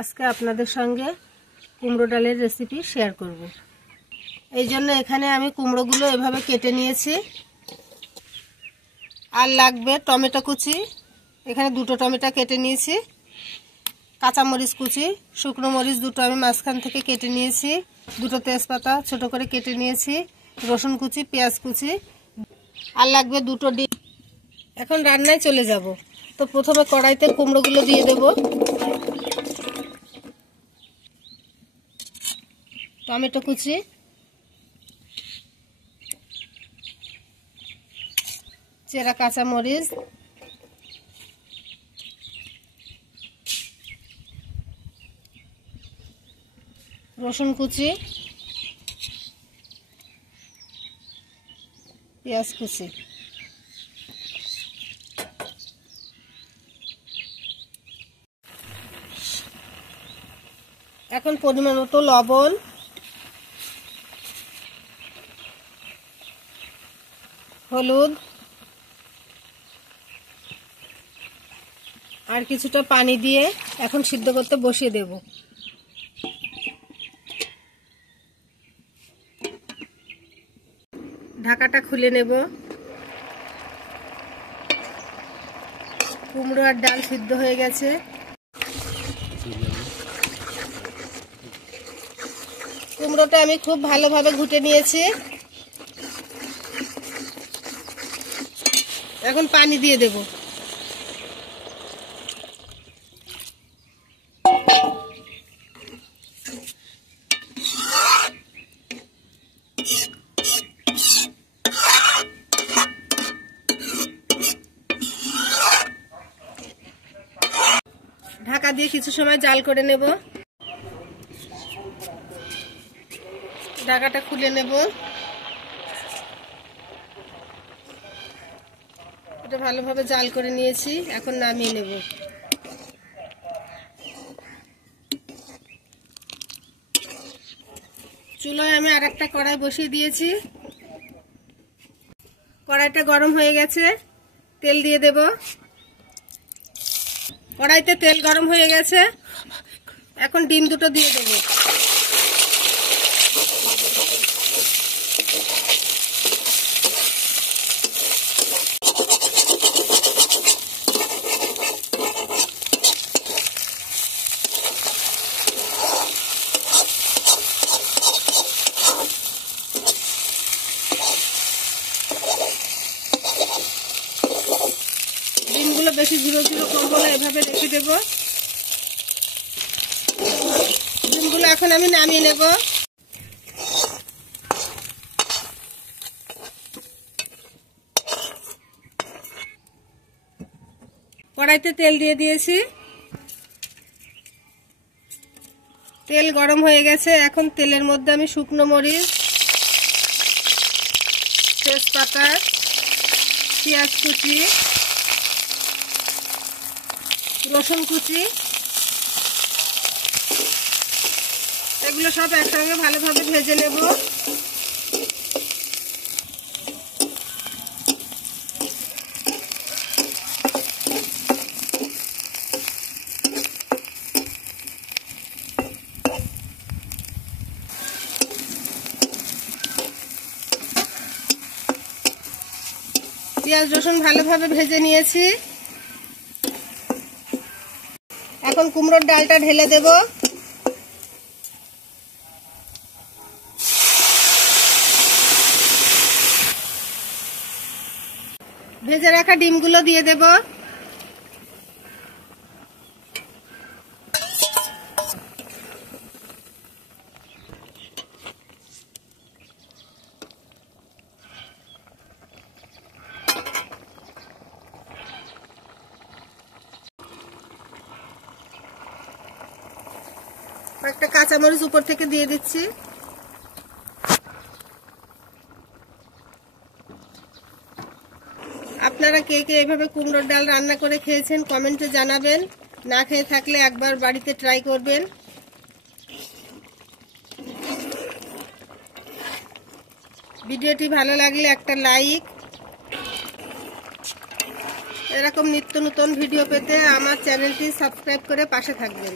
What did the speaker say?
আজকে আপনাদের সঙ্গে কুমড়ো ডালের রেসিপি শেয়ার করব। এই জন্য এখানে আমি কুমড়োগুলো এভাবে কেটে নিয়েছি। আর লাগবে টমেটো কুচি, এখানে দুটো টমেটো কেটে নিয়েছি, কাঁচামরিচ কুচি, শুকনো মরিচ দুটো আমি মাঝখান থেকে কেটে নিয়েছি, দুটো তেজপাতা ছোট করে কেটে নিয়েছি, রসুন কুচি, পেঁয়াজ কুচি, আর লাগবে দুটো ডিম। এখন রান্নায় চলে যাব। তো প্রথমে কড়াইতে কুমড়োগুলো দিয়ে দেব, টমেটো কুচি, চেরা কাঁচামরিচ, রসুন কুচি, পেঁয়াজ কুচি। এখন পরিমাণ মতো লবণ, হলুদ আর কিছুটা পানি দিয়ে এখন সিদ্ধ করতে বসিয়ে দেব। ঢাকাটা খুলে নেব। কুমড়ো আর ডাল সিদ্ধ হয়ে গেছে। কুমড়োটা আমি খুব ভালোভাবে ঘুটে নিয়েছি। এখন পানি দিয়ে দেব। ঢাকা দিয়ে কিছু সময় জাল করে নেব। ঢাকাটা খুলে নেব। এটা ভালোভাবে জাল করে নিয়েছি, এখন নামিয়ে নেব। চুলায় আমি আরেকটা কড়াই বসিয়ে দিয়েছি। কড়াইটা গরম হয়ে গেছে, তেল দিয়ে দেব। কড়াইতে তেল গরম হয়ে গেছে, এখন ডিম দুটো দিয়ে দেব। ডিমগুলো বেশি ঝুড়ো ঝুড়ো করবো না, এভাবে রেখে দেব। ডিমগুলো এখন আমি নামিয়ে নেব। কড়াইতে তেল দিয়ে দিয়েছি, তেল গরম হয়ে গেছে। এখন তেলের মধ্যে আমি শুকনো মরিচ, তেজপাতা, পেঁয়াজ কুচি, রসুন কুচি, এগুলো সব একসঙ্গে ভালোভাবে ভেজে নেব। পেঁয়াজ রসুন ভালোভাবে ভেজে নিয়েছি। এখন কুমড়োর ডালটা ঢেলে দেব। ভেজে রাখা ডিমগুলো দিয়ে দেব। একটা কাঁচামরিচ উপর থেকে দিয়ে দিচ্ছি। আপনারা কে কে এভাবে কুমড়োর ডাল রান্না করে খেয়েছেন কমেন্টে জানাবেন। না খেয়ে থাকলে একবার বাড়িতে ট্রাই করবেন। ভিডিওটি ভালো লাগলে একটা লাইক, এরকম নিত্য নতুন ভিডিও পেতে আমার চ্যানেলটি সাবস্ক্রাইব করে পাশে থাকবেন।